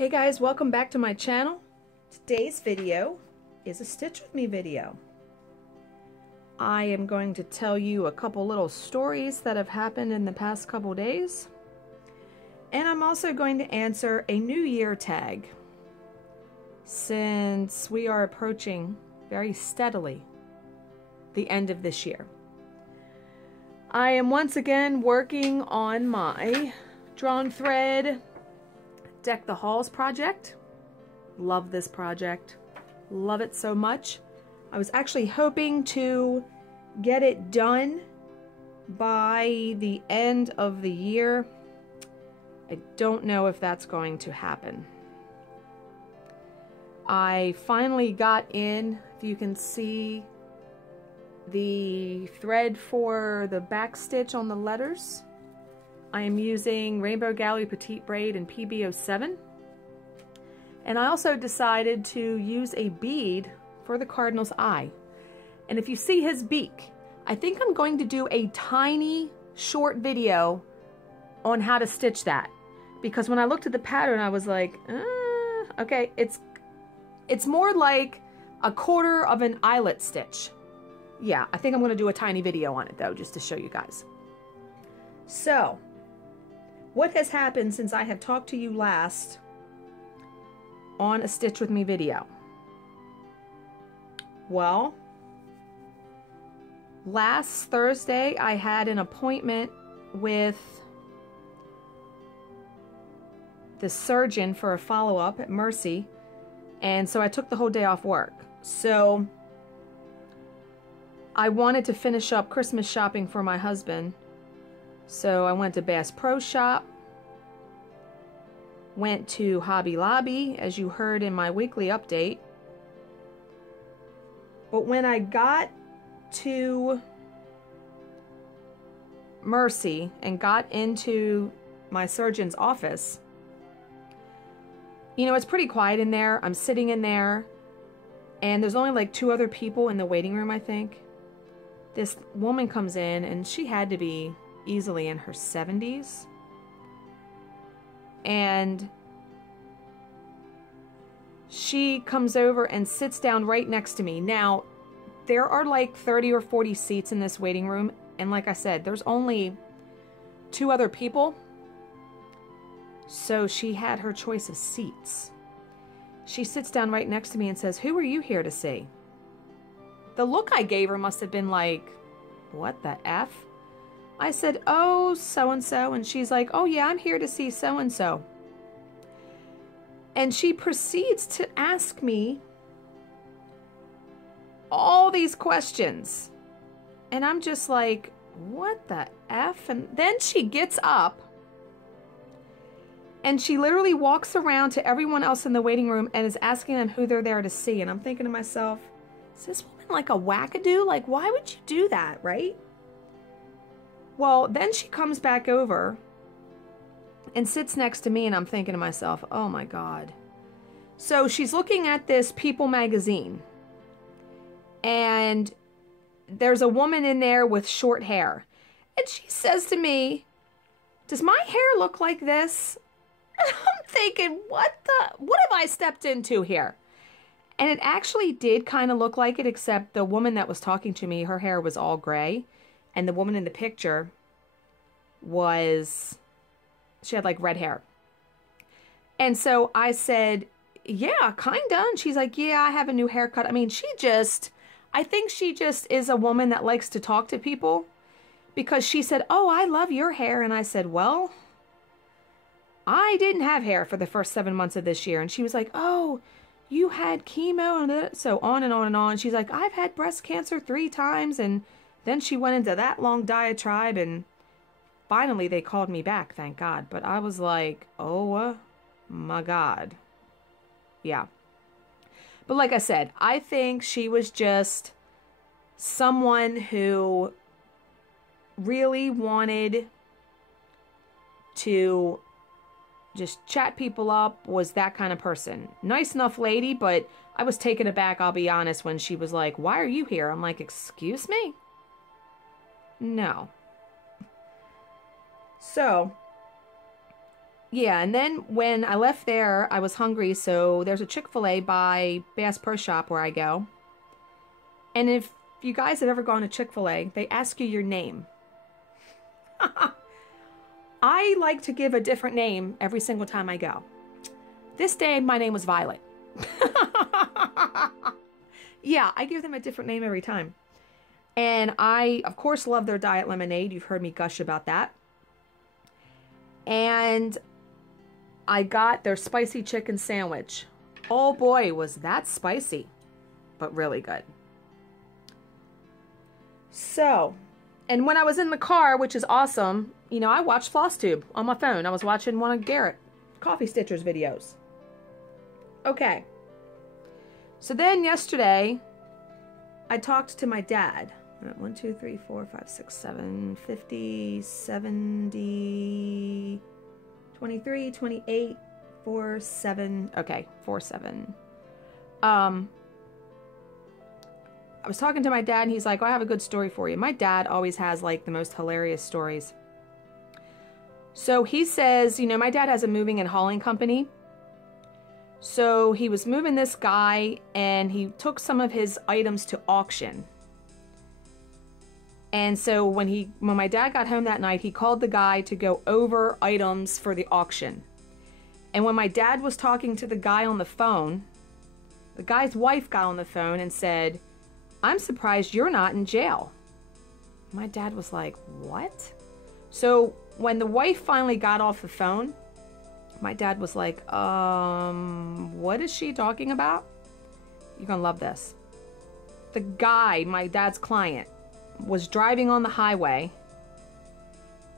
Hey guys, welcome back to my channel. Today's video is a Stitch With Me video. I am going to tell you a couple little stories that have happened in the past couple days. And I'm also going to answer a New Year tag, since we are approaching very steadily the end of this year. I am once again working on my drawn thread Deck the Halls project. Love this project. Love it so much. I was actually hoping to get it done by the end of the year. I don't know if that's going to happen. I finally got in, if you can see, the thread for the back stitch on the letters. I am using Rainbow Gallery Petite Braid and PB07. And I also decided to use a bead for the cardinal's eye. And if you see his beak, I think I'm going to do a tiny short video on how to stitch that. Because when I looked at the pattern, I was like, okay, it's more like a quarter of an eyelet stitch. Yeah, I think I'm going to do a tiny video on it though, just to show you guys. So, what has happened since I have talked to you last on a Stitch With Me video? Well, last Thursday I had an appointment with the surgeon for a follow-up at Mercy, and so I took the whole day off work. So I wanted to finish up Christmas shopping for my husband. So I went to Bass Pro Shop, went to Hobby Lobby, as you heard in my weekly update. But when I got to Mercy and got into my surgeon's office, you know, it's pretty quiet in there. I'm sitting in there, and there's only like 2 other people in the waiting room, I think. This woman comes in, and she had to be easily in her 70s. And she comes over and sits down right next to me. Now, there are like 30 or 40 seats in this waiting room. And like I said, there's only 2 other people. So she had her choice of seats. She sits down right next to me and says, "Who are you here to see?" The look I gave her must have been like, what the F? I said, "Oh, so-and-so." And she's like, "Oh yeah, I'm here to see so-and-so." And she proceeds to ask me all these questions. And I'm just like, what the F? And then she gets up and she literally walks around to everyone else in the waiting room and is asking them who they're there to see. And I'm thinking to myself, is this woman like a wackadoo? Like, why would you do that, right? Well, then she comes back over and sits next to me, and I'm thinking to myself, oh my God. So she's looking at this People magazine, and there's a woman in there with short hair. And she says to me, "Does my hair look like this?" And I'm thinking, what have I stepped into here? And it actually did kind of look like it, except the woman that was talking to me, her hair was all gray. And the woman in the picture she had like red hair. And so I said, "Yeah, kinda." And she's like, "Yeah, I have a new haircut." I mean, I think she just is a woman that likes to talk to people, because she said, "Oh, I love your hair." And I said, "Well, I didn't have hair for the first 7 months of this year." And she was like, "Oh, you had chemo," and so on and on and on. She's like, "I've had breast cancer 3 times. And then she went into that long diatribe, and finally they called me back, thank God. But I was like, oh my God. Yeah. But like I said, I think she was just someone who really wanted to just chat people up, was that kind of person. Nice enough lady, but I was taken aback, I'll be honest, when she was like, "Why are you here?" I'm like, "Excuse me?" No. So Yeah, and then when I left there, I was hungry, so there's a Chick-fil-A by Bass Pro Shop where I go. And if you guys have ever gone to Chick-fil-A, they ask you your name. I like to give a different name every single time I go. This day, my name was Violet. Yeah, I give them a different name every time. And I, of course, love their diet lemonade. You've heard me gush about that. And I got their spicy chicken sandwich. Oh boy, was that spicy, but really good. So, and when I was in the car, which is awesome, you know, I watched Flosstube on my phone. I was watching one of Garrett Coffee Stitcher's videos. Okay. So then yesterday, I talked to my dad. 1, 2, 3, 4, 5, 6, 7, 50, 70, 23, 28, 4, 7. Okay, 4, 7. I was talking to my dad and he's like, oh, I have a good story for you. My dad always has like the most hilarious stories. So he says, you know, my dad has a moving and hauling company. So he was moving this guy and he took some of his items to auction. And so when my dad got home that night, he called the guy to go over items for the auction. And when my dad was talking to the guy on the phone, the guy's wife got on the phone and said, I'm surprised you're not in jail. My dad was like, what? So when the wife finally got off the phone, my dad was like, what is she talking about? You're gonna love this. The guy, my dad's client, was driving on the highway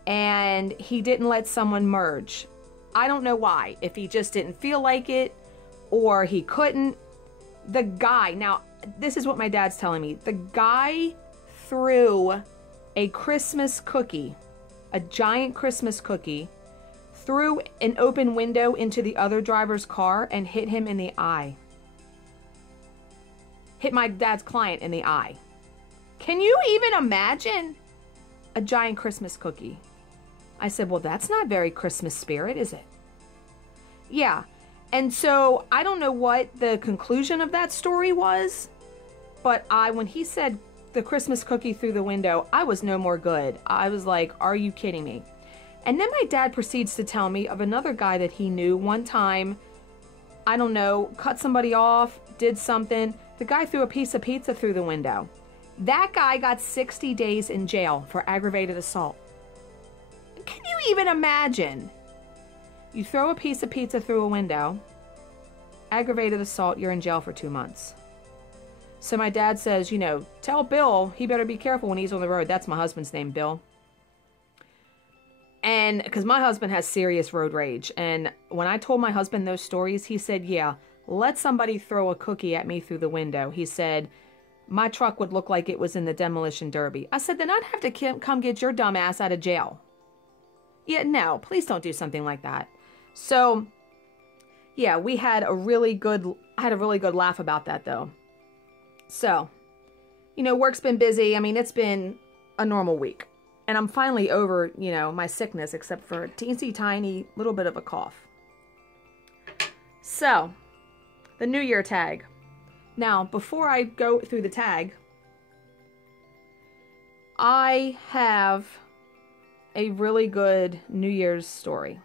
and he didn't let someone merge. I don't know why. If he just didn't feel like it or he couldn't. The guy, now this is what my dad's telling me. The guy threw a Christmas cookie, a giant Christmas cookie, through an open window into the other driver's car and hit him in the eye. Hit my dad's client in the eye. Can you even imagine a giant Christmas cookie? I said, well, that's not very Christmas spirit, is it? Yeah. And so I don't know what the conclusion of that story was, but when he said the Christmas cookie through the window, I was no more good. I was like, are you kidding me? And then my dad proceeds to tell me of another guy that he knew one time, I don't know, cut somebody off, did something. The guy threw a piece of pizza through the window. That guy got 60 days in jail for aggravated assault. Can you even imagine? You throw a piece of pizza through a window, aggravated assault, you're in jail for 2 months. So my dad says, you know, tell Bill he better be careful when he's on the road. That's my husband's name, Bill. And because my husband has serious road rage. And when I told my husband those stories, he said, yeah, let somebody throw a cookie at me through the window. He said, my truck would look like it was in the demolition derby. I said, then I'd have to come get your dumb ass out of jail. Yeah, no, please don't do something like that. So, yeah, I had a really good laugh about that though. So, you know, work's been busy. I mean, it's been a normal week. And I'm finally over, you know, my sickness, except for a teensy tiny little bit of a cough. So, the New Year tag. Now, before I go through the tag, I have a really good New Year's story.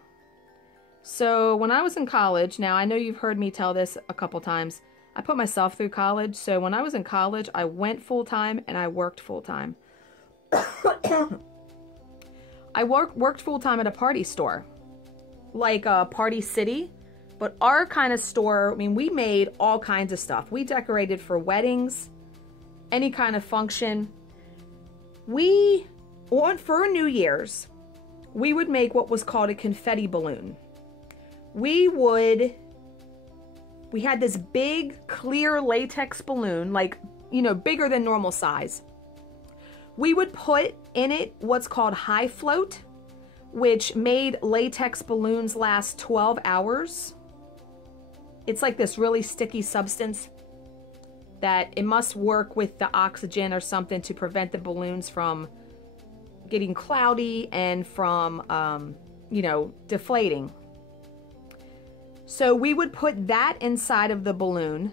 So, when I was in college, now I know you've heard me tell this a couple times, I put myself through college. So, when I was in college, I went full-time and I worked full-time. I worked full-time at a party store, like a Party City. But our kind of store, I mean, we made all kinds of stuff. We decorated for weddings, any kind of function. For New Year's, we would make what was called a confetti balloon. We had this big, clear latex balloon, like, you know, bigger than normal size. We would put in it what's called high float, which made latex balloons last 12 hours. It's like this really sticky substance that it must work with the oxygen or something to prevent the balloons from getting cloudy and from, you know, deflating. So we would put that inside of the balloon,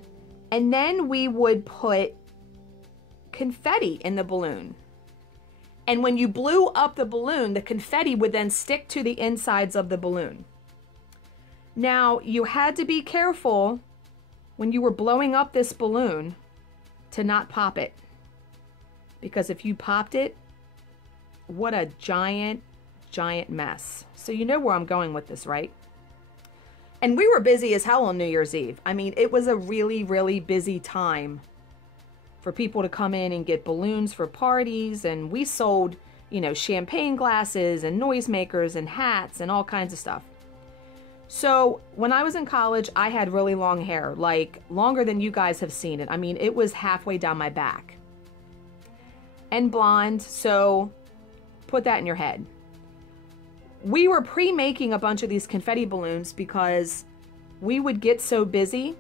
and then we would put confetti in the balloon. And when you blew up the balloon, the confetti would then stick to the insides of the balloon. Now, you had to be careful when you were blowing up this balloon to not pop it. Because if you popped it, what a giant, giant mess. So you know where I'm going with this, right? And we were busy as hell on New Year's Eve. I mean, it was a really, really busy time for people to come in and get balloons for parties. And we sold, you know, champagne glasses and noisemakers and hats and all kinds of stuff. So when I was in college, I had really long hair, like longer than you guys have seen it. I mean, it was halfway down my back. And blonde, so put that in your head. We were pre-making a bunch of these confetti balloons because we would get so busy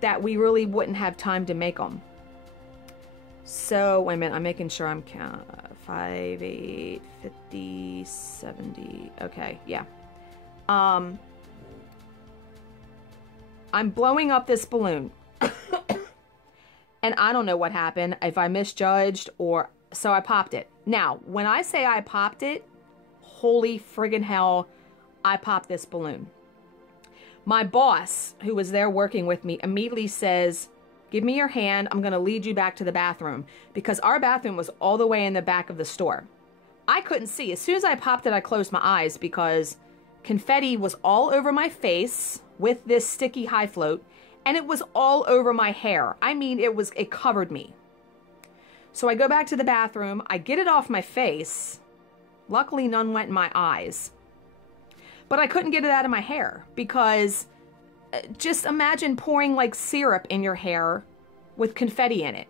that we really wouldn't have time to make them. So, wait a minute, I'm making sure I'm counting. 5, 8, 50, 70. Okay, yeah. I'm blowing up this balloon. And I don't know what happened, if I misjudged or... So I popped it. Now, when I say I popped it, holy friggin' hell, I popped this balloon. My boss, who was there working with me, immediately says, give me your hand, I'm going to lead you back to the bathroom. Because our bathroom was all the way in the back of the store. I couldn't see. As soon as I popped it, I closed my eyes because confetti was all over my face with this sticky high float. And it was all over my hair. I mean, it covered me. So I go back to the bathroom. I get it off my face. Luckily, none went in my eyes. But I couldn't get it out of my hair because just imagine pouring like syrup in your hair with confetti in it.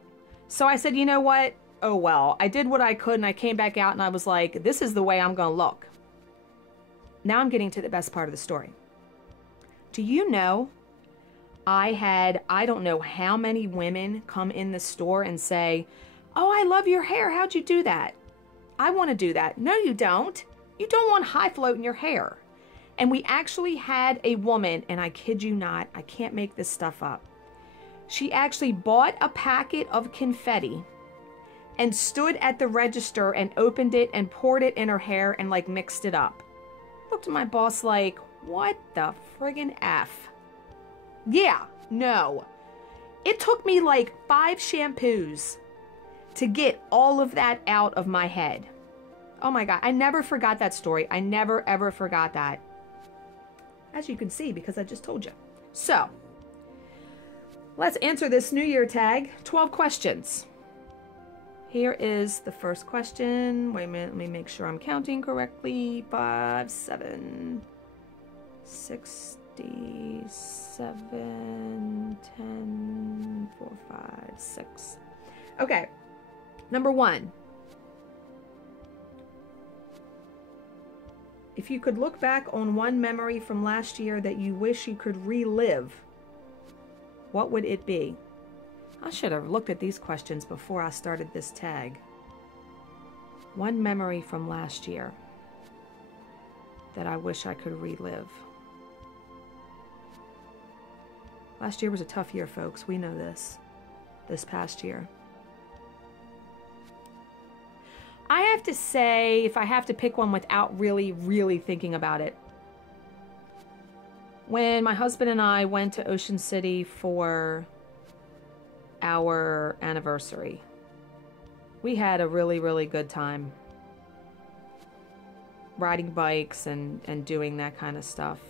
So I said, you know what? Oh, well, I did what I could and I came back out and I was like, this is the way I'm going to look. Now I'm getting to the best part of the story. Do you know I had, I don't know how many women come in the store and say, oh, I love your hair. How'd you do that? I want to do that. No, you don't. You don't want high float in your hair. And we actually had a woman, and I kid you not, I can't make this stuff up. She actually bought a packet of confetti and stood at the register and opened it and poured it in her hair and like mixed it up. Looked at my boss like, what the friggin' F? Yeah, no. It took me like 5 shampoos to get all of that out of my head. Oh my God, I never forgot that story. I never ever forgot that. As you can see, because I just told you. So, let's answer this New Year tag. 12 questions. Here is the first question. Wait a minute, let me make sure I'm counting correctly. 5, 7, 67, 10, 4, 5, 6. Okay, number 1. If you could look back on one memory from last year that you wish you could relive, what would it be? I should have looked at these questions before I started this tag. One memory from last year that I wish I could relive. Last year was a tough year, folks. We know this. This past year. I have to say, if I have to pick one without really, really thinking about it. When my husband and I went to Ocean City for our anniversary, we had a really, really good time. Riding bikes and doing that kind of stuff.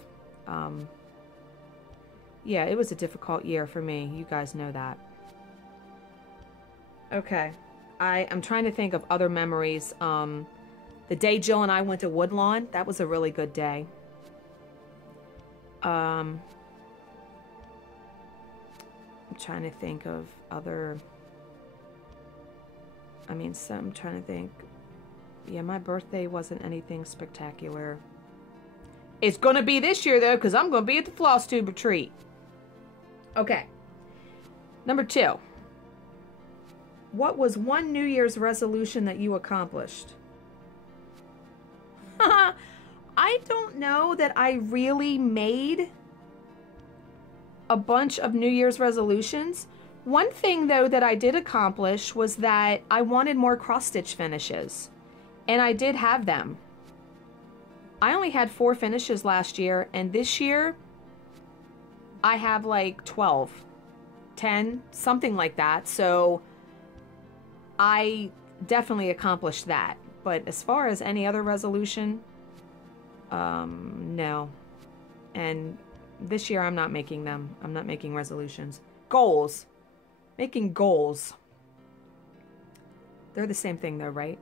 Yeah, it was a difficult year for me. You guys know that. Okay. I'm trying to think of other memories. The day Jill and I went to Woodlawn, that was a really good day. I'm trying to think of other... I'm trying to think... Yeah, my birthday wasn't anything spectacular. It's going to be this year, though, because I'm going to be at the Flosstube retreat. Okay. Number 2. What was one New Year's resolution that you accomplished? I I don't know that I really made a bunch of New Year's resolutions. One thing though that I did accomplish was that I wanted more cross-stitch finishes, and I did have them. I only had 4 finishes last year, and this year I have like 12, 10, something like that. So I definitely accomplished that. But as far as any other resolution, no. And this year I'm not making them. I'm not making resolutions. Goals. Making goals. They're the same thing though, right?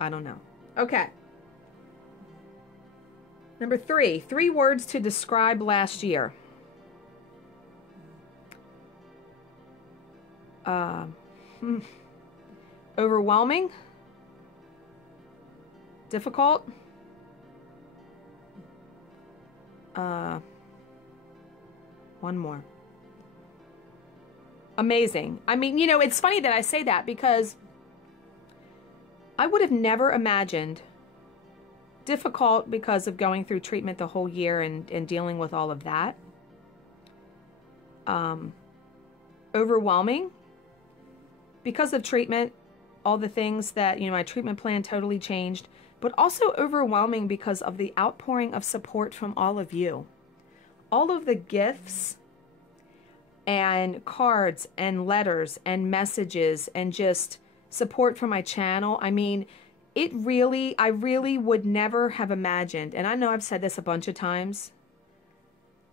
I don't know. Okay. Number 3. 3 words to describe last year. Overwhelming. Difficult. One more. Amazing. I mean, you know, it's funny that I say that because I would have never imagined difficult because of going through treatment the whole year and dealing with all of that. Overwhelming because of treatment, all the things that, you know, my treatment plan totally changed, but also overwhelming because of the outpouring of support from all of you. All of the gifts and cards and letters and messages and just support for my channel. I mean, I really would never have imagined, and I know I've said this a bunch of times,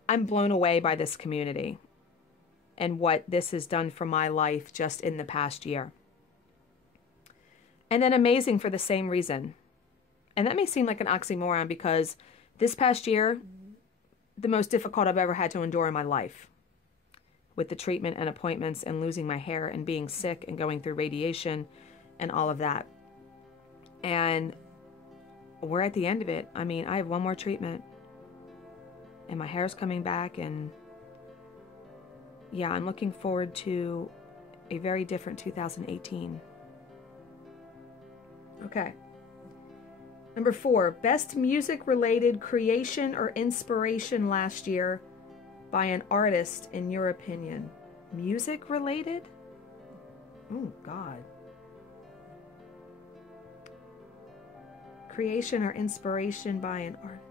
I'm blown away by this community and what this has done for my life just in the past year. And then amazing for the same reason. And that may seem like an oxymoron because this past year, the most difficult I've ever had to endure in my life, with the treatment and appointments and losing my hair and being sick and going through radiation and all of that. And we're at the end of it. I mean, I have one more treatment and my hair's coming back, and yeah, I'm looking forward to a very different 2018. Okay. Number 4, best music-related creation or inspiration last year by an artist, in your opinion. Music-related? Oh, God. Creation or inspiration by an art.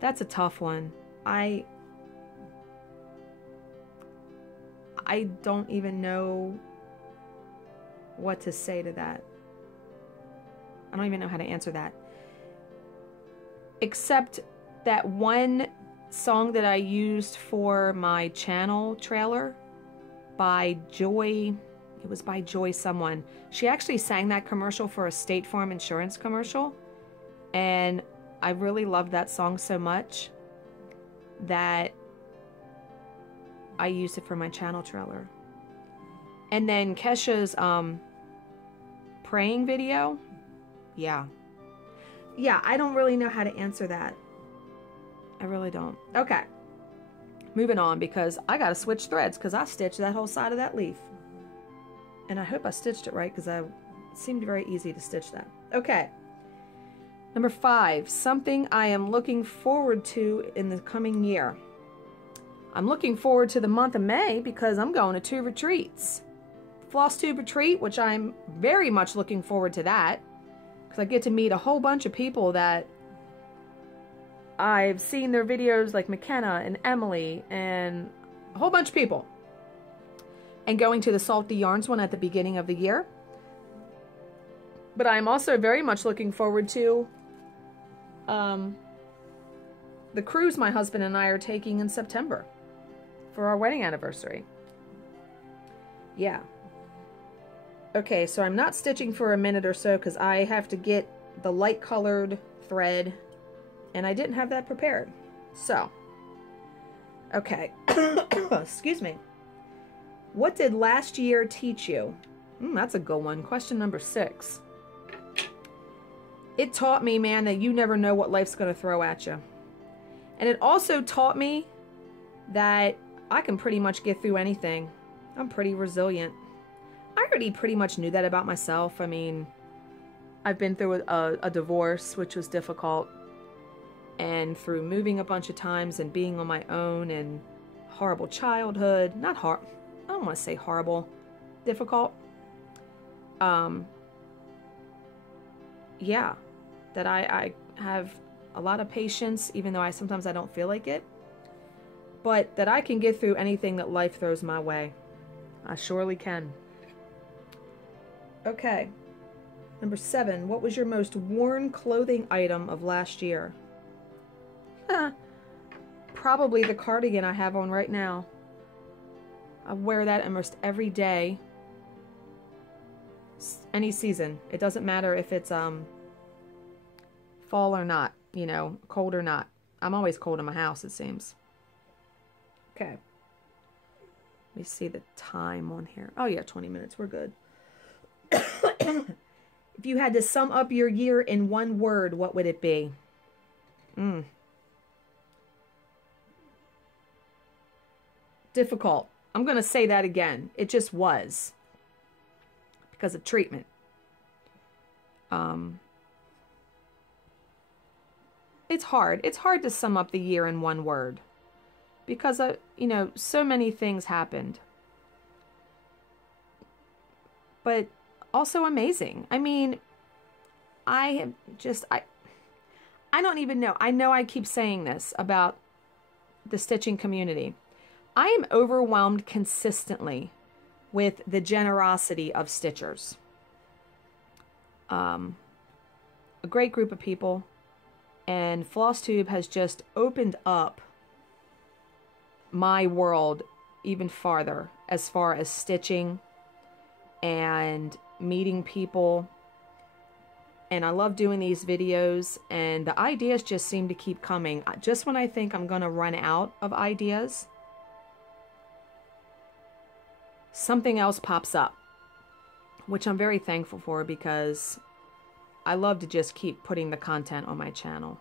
That's a tough one. I don't even know what to say to that. I don't even know how to answer that. Except that one song that I used for my channel trailer by Joy. It was by Joy someone. She actually sang that commercial for a State Farm insurance commercial. And I really loved that song so much that I used it for my channel trailer. And then Kesha's praying video. Yeah, I don't really know how to answer that. I really don't. Okay. Moving on, because I got to switch threads because I stitched that whole side of that leaf. And I hope I stitched it right because it seemed very easy to stitch that. Okay. Number 5, something I am looking forward to in the coming year. I'm looking forward to the month of May because I'm going to 2 retreats. Flosstube retreat, which I'm very much looking forward to that, because I get to meet a whole bunch of people that I've seen their videos, like McKenna and Emily and a whole bunch of people. And going to the Salty Yarns one at the beginning of the year. But I'm also very much looking forward to the cruise my husband and I are taking in September for our wedding anniversary. Yeah. Okay, so I'm not stitching for a minute or so because I have to get the light colored thread, and I didn't have that prepared. So, okay. Excuse me. What did last year teach you? That's a good one. Question number 6. It taught me, man, that you never know what life's going to throw at you. And it also taught me that I can pretty much get through anything. I'm pretty resilient. I already pretty much knew that about myself. I mean, I've been through a divorce, which was difficult. and through moving a bunch of times and being on my own and horrible childhood, I don't want to say horrible, difficult. Yeah, that I have a lot of patience, even though sometimes I don't feel like it, but that I can get through anything that life throws my way. I surely can. Okay. Number 7, what was your most worn clothing item of last year? Probably the cardigan I have on right now. I wear that almost every day. Any season. It doesn't matter if it's fall or not, you know, cold or not. I'm always cold in my house, it seems. Okay. Let me see the time on here. Oh yeah, 20 minutes. We're good. If you had to sum up your year in one word, what would it be? Difficult. I'm going to say that again. It just was. Because of treatment. It's hard. It's hard to sum up the year in one word. Because, you know, so many things happened. But also amazing. I mean, I don't even know. I know I keep saying this about the stitching community. I am overwhelmed consistently with the generosity of stitchers. A great group of people, and Flosstube has just opened up my world even farther as far as stitching and meeting people. And I love doing these videos, and the ideas just seem to keep coming. Just when I think I'm going to run out of ideas, something else pops up, which I'm very thankful for, because I love to just keep putting the content on my channel.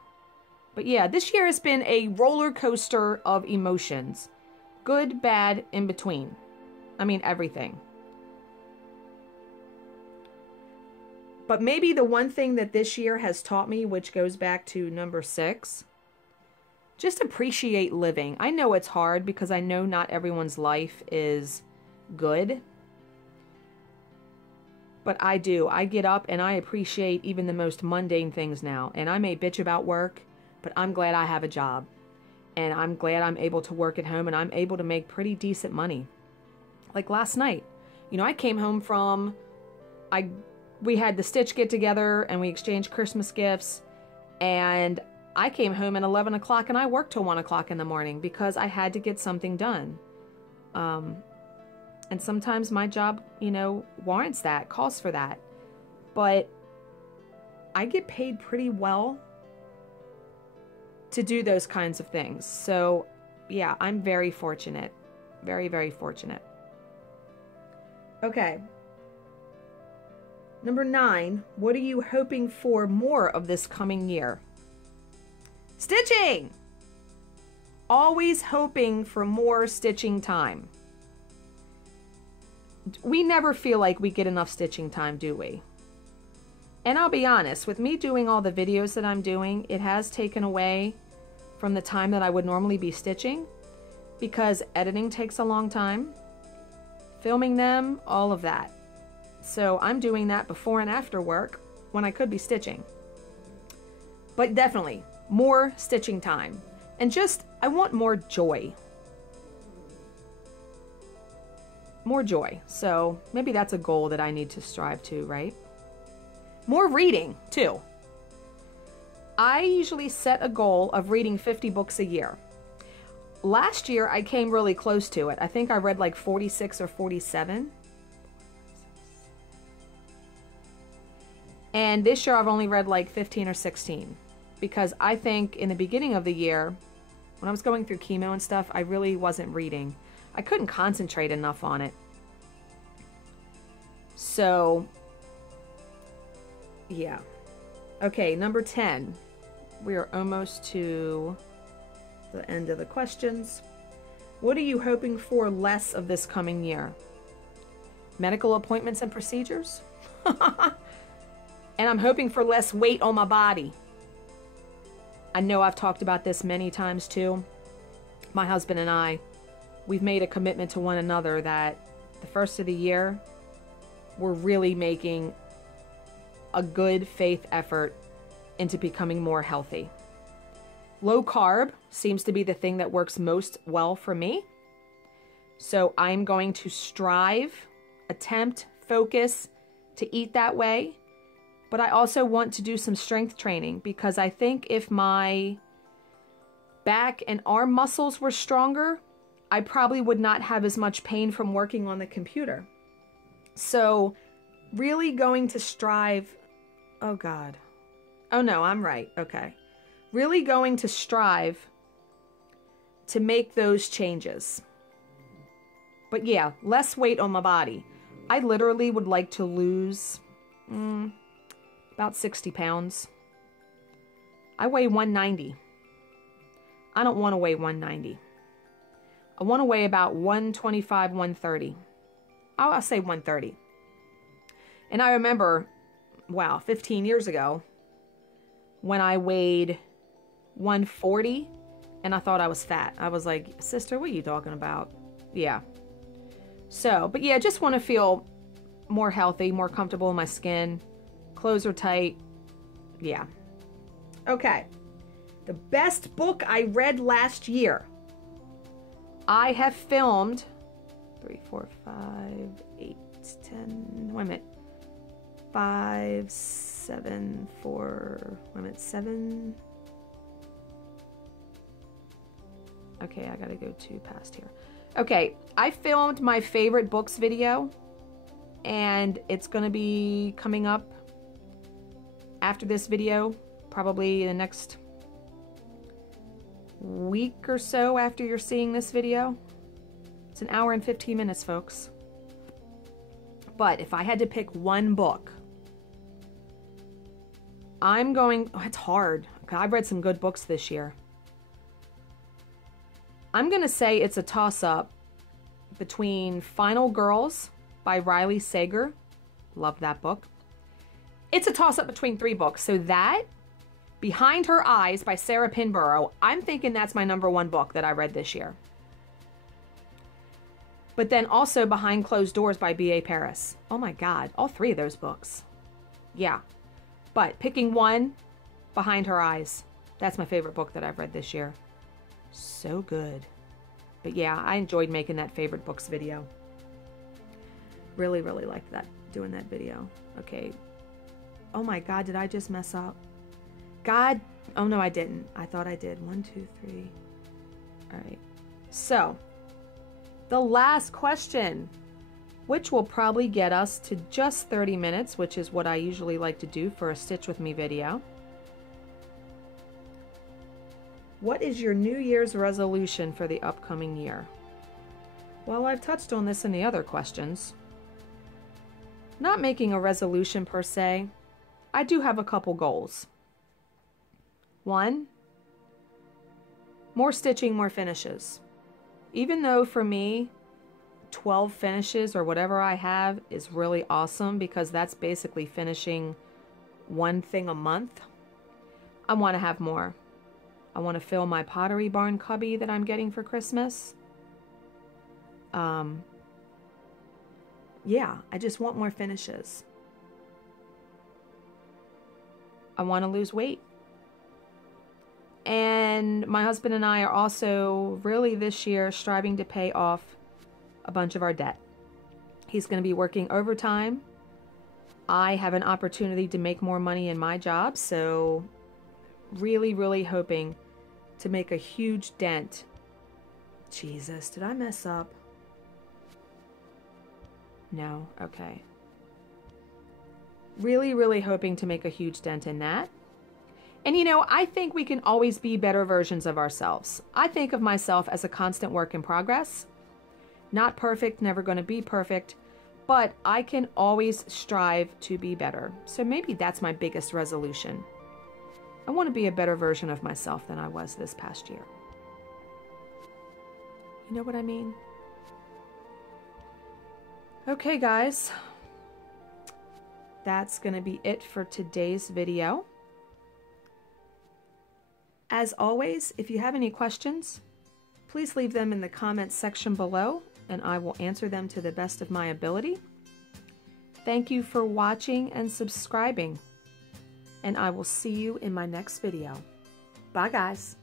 But yeah, this year has been a roller coaster of emotions. Good, bad, in between. I mean, everything. But maybe the one thing that this year has taught me, which goes back to number 6, just appreciate living. I know it's hard because I know not everyone's life is good. But I do. I get up and I appreciate even the most mundane things now. And I may bitch about work, but I'm glad I have a job. And I'm glad I'm able to work at home, and I'm able to make pretty decent money. Like last night. You know, I came home from... We had the Stitch get together and we exchanged Christmas gifts, and I came home at 11 o'clock and I worked till 1 o'clock in the morning because I had to get something done. And sometimes my job, you know, warrants that, calls for that. But I get paid pretty well to do those kinds of things. So yeah, I'm very fortunate. Very, very fortunate. Okay. Number 9, what are you hoping for more of this coming year? Stitching! Always hoping for more stitching time. We never feel like we get enough stitching time, do we? And I'll be honest, with me doing all the videos that I'm doing, it has taken away from the time that I would normally be stitching, because editing takes a long time, filming them, all of that. So I'm doing that before and after work when I could be stitching. But definitely, more stitching time. And just, I want more joy. More joy. So maybe that's a goal that I need to strive to, right? More reading, too. I usually set a goal of reading 50 books a year. Last year, I came really close to it. I think I read like 46 or 47. And this year I've only read like 15 or 16, because I think in the beginning of the year, when I was going through chemo and stuff, I really wasn't reading. I couldn't concentrate enough on it. So, yeah. Okay, number 10. We are almost to the end of the questions. What are you hoping for less of this coming year? Medical appointments and procedures? And I'm hoping for less weight on my body. I know I've talked about this many times too. My husband and I, we've made a commitment to one another that the first of the year, we're really making a good faith effort into becoming more healthy. Low carb seems to be the thing that works most well for me. So I'm going to strive, attempt, focus to eat that way. But I also want to do some strength training because I think if my back and arm muscles were stronger, I probably would not have as much pain from working on the computer. So really going to strive, oh God. Oh no, I'm right, okay. Really going to strive to make those changes. But yeah, less weight on my body. I literally would like to lose about 60 pounds. I weigh 190. I don't want to weigh 190. I want to weigh about 125, 130. I'll say 130. And I remember, wow, 15 years ago, when I weighed 140 and I thought I was fat. I was like, sister, what are you talking about? Yeah. So, but yeah, just want to feel more healthy, more comfortable in my skin. Clothes are tight. Yeah. Okay. The best book I read last year. I have filmed 3, 4, 5, 8, 10, wait a minute. 5, 7, 4, wait a minute, 7. Okay, I gotta go 2 past here. Okay, I filmed my favorite books video, and it's gonna be coming up after this video, probably the next week or so after you're seeing this video. It's an hour and 15 minutes, folks. But if I had to pick one book, I'm going, oh, it's hard. I've read some good books this year. I'm going to say it's a toss-up between Final Girls by Riley Sager. Love that book. It's a toss-up between 3 books. So that, Behind Her Eyes by Sarah Pinborough, I'm thinking that's my #1 book that I read this year. But then also Behind Closed Doors by B.A. Paris. Oh my God, all 3 of those books. Yeah. But picking one, Behind Her Eyes. That's my favorite book that I've read this year. So good. But yeah, I enjoyed making that favorite books video. Really, really liked that, doing that video. Okay. Oh my God, did I just mess up? God, oh no, I didn't. I thought I did. 1, 2, 3. All right. So, the last question, which will probably get us to just 30 minutes, which is what I usually like to do for a Stitch With Me video. What is your New Year's resolution for the upcoming year? Well, I've touched on this in the other questions. Not making a resolution per se, I do have a couple goals. 1, more stitching, more finishes. Even though for me, 12 finishes or whatever I have is really awesome because that's basically finishing one thing a month, I want to have more. I want to fill my Pottery Barn cubby that I'm getting for Christmas. Yeah, I just want more finishes. I want to lose weight. And my husband and I are also really this year striving to pay off a bunch of our debt. He's going to be working overtime. I have an opportunity to make more money in my job, so really, really hoping to make a huge dent. Jesus, did I mess up? No, okay. Really, really hoping to make a huge dent in that. And you know, I think we can always be better versions of ourselves. I think of myself as a constant work in progress. Not perfect, never going to be perfect, but I can always strive to be better. So maybe that's my biggest resolution. I want to be a better version of myself than I was this past year. You know what I mean? Okay, guys. That's going to be it for today's video. As always, if you have any questions, please leave them in the comments section below and I will answer them to the best of my ability. Thank you for watching and subscribing, and I will see you in my next video. Bye guys.